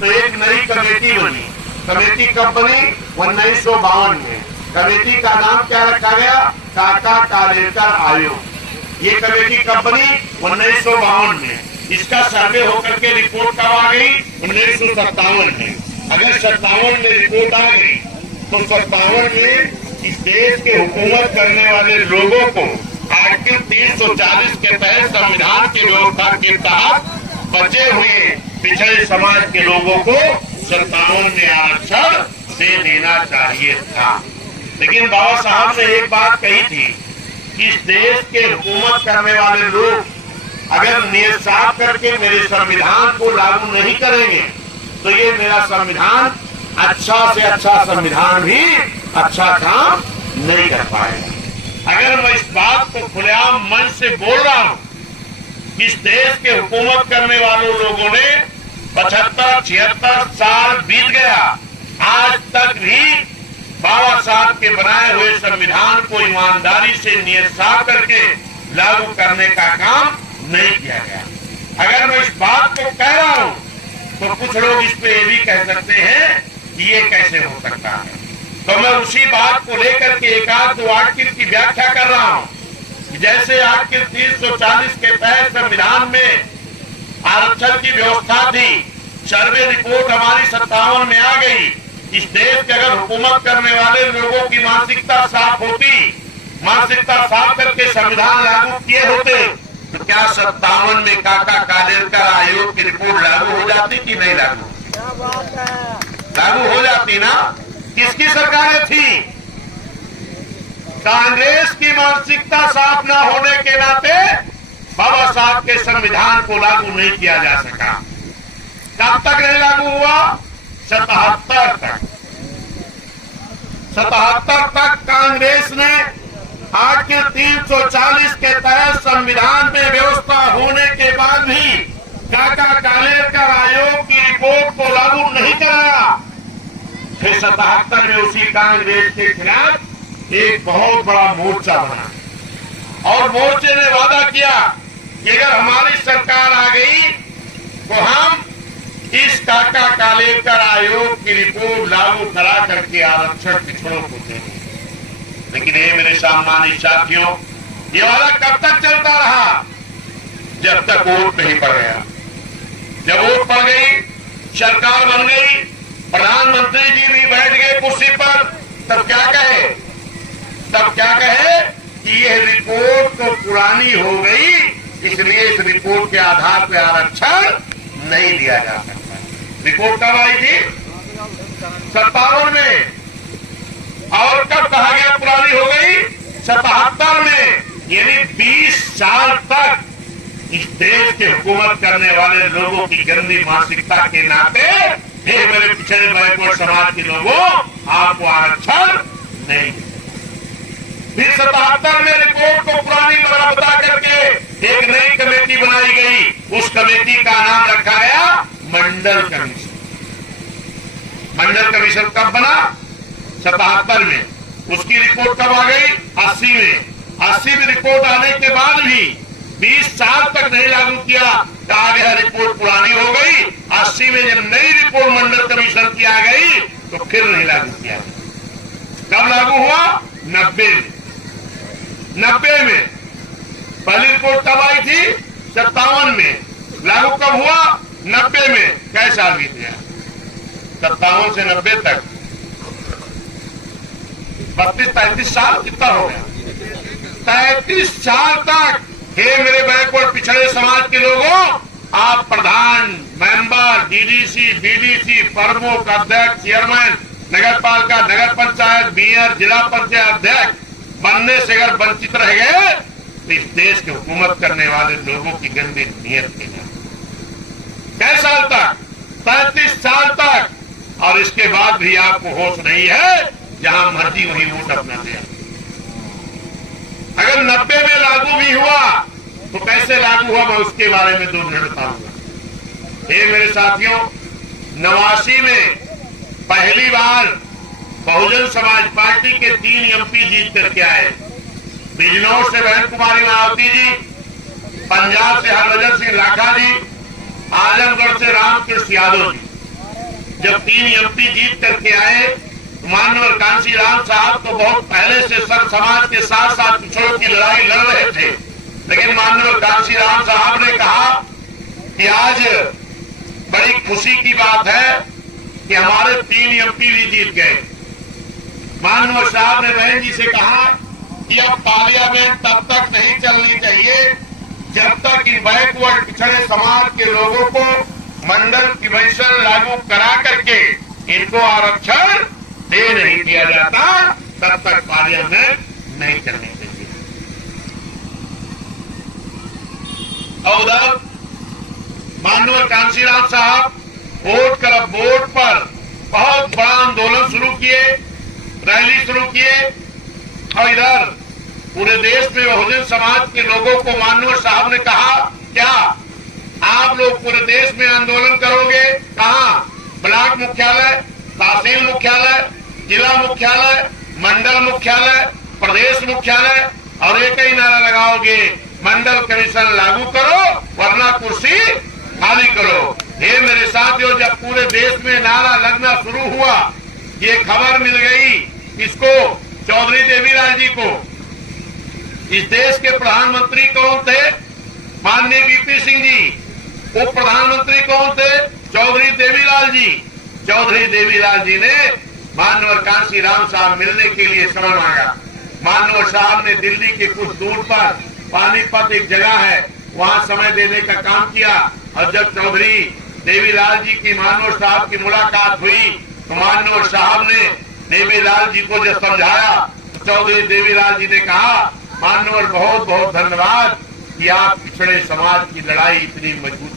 तो एक नई कमेटी बनी। कमेटी कब बनी? 1952 में। कमेटी का नाम क्या रखा गया? काका कालेलकर आयोग। ये कमेटी कब बनी? 1952 में। इसका सर्वे होकर के रिपोर्ट कब आ गई? 1957 में। अगर 57 में रिपोर्ट आ गई तो 57 में इस देश के हुकूमत करने वाले लोगों को आर्टिकल 340 के तहत संविधान की व्यवस्था के तहत बचे हुए पिछड़े समाज के लोगों को 57 में आरक्षण दे देना चाहिए था। लेकिन बाबा साहब ने एक बात कही थी कि इस देश के हुकूमत करने वाले लोग अगर नियत साफ करके मेरे संविधान को लागू नहीं करेंगे तो ये मेरा संविधान अच्छा से अच्छा संविधान भी अच्छा काम नहीं कर पाएगा। अगर मैं इस बात को खुलेआम मन से बोल रहा हूं, इस देश के हुकूमत करने वालों लोगों ने 75-76 साल बीत गया, आज तक भी बाबा साहब के बनाए हुए संविधान को ईमानदारी से नियत साफ करके लागू करने का काम नहीं किया गया। अगर मैं इस बात को कह रहा हूं तो कुछ लोग इस पे ये भी कह सकते हैं कि ये कैसे हो सकता है। तो मैं उसी बात को लेकर के एक आध दो आर्टिकल की व्याख्या कर रहा हूं। जैसे आर्टिकल 340 के तहत संविधान में आरक्षण की व्यवस्था थी, सर्वे रिपोर्ट हमारी 57 में आ गई। इस देश के अगर हुकूमत करने वाले लोगों की मानसिकता साफ होती, मानसिकता साफ करके संविधान लागू किए होते तो क्या 57 में काका कालेलकर आयोग की रिपोर्ट लागू हो जाती कि नहीं लागू? लागू हो जाती ना। किसकी सरकारें थी? कांग्रेस की मानसिकता साफ न होने के नाते बाबा साहब के संविधान को लागू नहीं किया जा सका। कब तक नहीं लागू हुआ? 77 तक। 77 तक कांग्रेस ने आर्टिकल 340 के तहत संविधान में व्यवस्था होने के बाद भी काका कालेलकर आयोग की रिपोर्ट को लागू नहीं कराया। फिर 77 में उसी कांग्रेस के खिलाफ एक बहुत बड़ा मोर्चा बना और मोर्चे ने वादा किया कि अगर हमारी सरकार आ गई तो हम इस काका कालेलकर आयोग की रिपोर्ट लागू करा करके आरक्षण पिछड़ों को देंगे। लेकिन ये मेरे सम्मानित साथियों, ये वाला कब तक चलता रहा? जब तक वोट नहीं पड़ गया। जब वोट पड़ गई, सरकार बन गई, प्रधानमंत्री जी भी बैठ गए कुर्सी पर, तब क्या कहे? तब क्या कहे कि यह रिपोर्ट तो पुरानी हो गई, इसलिए इस रिपोर्ट के आधार पर आरक्षण नहीं दिया जा सकता। रिपोर्ट कब आई थी? 57 में। और कब कहा गया पुरानी हो गई? 77 में। यानी 20 साल तक इस देश के हुकूमत करने वाले लोगों की गंदी मानसिकता के नाते हे मेरे पिछड़े बैकवर्ड समाज के लोगों, आपको आरक्षण नहीं। फिर 77 में रिपोर्ट को पुरानी बता करके एक नई कमेटी बनाई गई। उस कमेटी का नाम रखा गया मंडल कमीशन। मंडल कमीशन कब बना? 77 में। उसकी रिपोर्ट कब आ गई? 80 में। 80 में रिपोर्ट आने के बाद भी 20 साल तक नहीं लागू किया। कहा गया रिपोर्ट पुरानी हो गई। 80 में जब नई रिपोर्ट मंडल कमीशन की आ गई तो फिर नहीं लागू किया। कब लागू हुआ? 90 में। 90 में पहली रिपोर्ट कब आई थी? 57 में। लागू कब हुआ? 90 में। कैसे साल बीत गया? 57 से 90 तक 32-33 साल। कितना हो गया? 33 साल तक हे मेरे बैकवर्ड पिछड़े समाज के लोगों, आप प्रधान, मेंबर, डीडीसी, बीडीसी, प्रमुख, अध्यक्ष, चेयरमैन, नगर पालिका, नगर पंचायत, मेयर, जिला पंचायत अध्यक्ष बनने से अगर वंचित रह गए तो इस देश की हुकूमत करने वाले लोगों की गंदी नीयत की जाए। कैसे साल तक? 33 साल तक। और इसके बाद भी आपको होश नहीं है, जहां मर्जी वहीं वोट अपना दिया। अगर 90 में लागू भी हुआ तो कैसे लागू हुआ, मैं उसके बारे में 2 मिनट बताऊंगा। ये मेरे साथियों, 89 में पहली बार बहुजन समाज पार्टी के 3 एमपी जीत करके आए। बिजनौर से बहन कुमारी मायावती जी, पंजाब से हरभजन सिंह लाखा जी, आजमगढ़ से रामकृष्ण यादव जी। जब 3 एमपी जीत करके आए, माननीय कांशीराम साहब तो बहुत पहले से सर समाज के साथ साथ पिछड़ों की लड़ाई लड़ रहे थे, लेकिन माननीय कांशीराम साहब ने कहा कि आज बड़ी खुशी की बात है कि हमारे 3 एमपी भी जीत गए। माननीय साहब ने बहन जी से कहा कि अब पार्लियामेंट तब तक नहीं चलनी चाहिए जब तक इन बैकवर्ड पिछड़े समाज के लोगों को मंडल कमीशन लागू करा करके इनको आरक्षण दे नहीं दिया जाता, तब तक पार्लियामेंट नहीं चलनी चाहिए। और उधर माननीय कांशीराम साहब वोट करब वोट पर बहुत बड़ा आंदोलन शुरू किए, रैली शुरू किए, और इधर पूरे देश में बहुजन समाज के लोगों को माननीय साहब ने कहा, क्या आप लोग पूरे देश में आंदोलन करोगे? कहां? ब्लॉक मुख्यालय, तहसील मुख्यालय, जिला मुख्यालय, मंडल मुख्यालय, प्रदेश मुख्यालय, और एक ही नारा लगाओगे, मंडल कमीशन लागू करो वरना कुर्सी खाली करो। ये मेरे साथियों, जब पूरे देश में नारा लगना शुरू हुआ, ये खबर मिल गई इसको, चौधरी देवीलाल जी को। इस देश के प्रधानमंत्री कौन थे? माननीय वीपी सिंह जी। उप प्रधानमंत्री कौन थे? चौधरी देवीलाल जी। चौधरी देवीलाल जी ने माननीय कांशीराम साहब मिलने के लिए शरण आया। माननीय साहब ने दिल्ली के कुछ दूर पर पानीपत एक जगह है, वहां समय देने का काम किया, और जब चौधरी देवीलाल जी की माननीय साहब की मुलाकात हुई तो माननीय साहब ने देवीलाल जी को जब समझाया तो चौधरी देवीलाल जी ने कहा, माननीय बहुत बहुत धन्यवाद कि आप पिछड़े समाज की लड़ाई इतनी मजबूती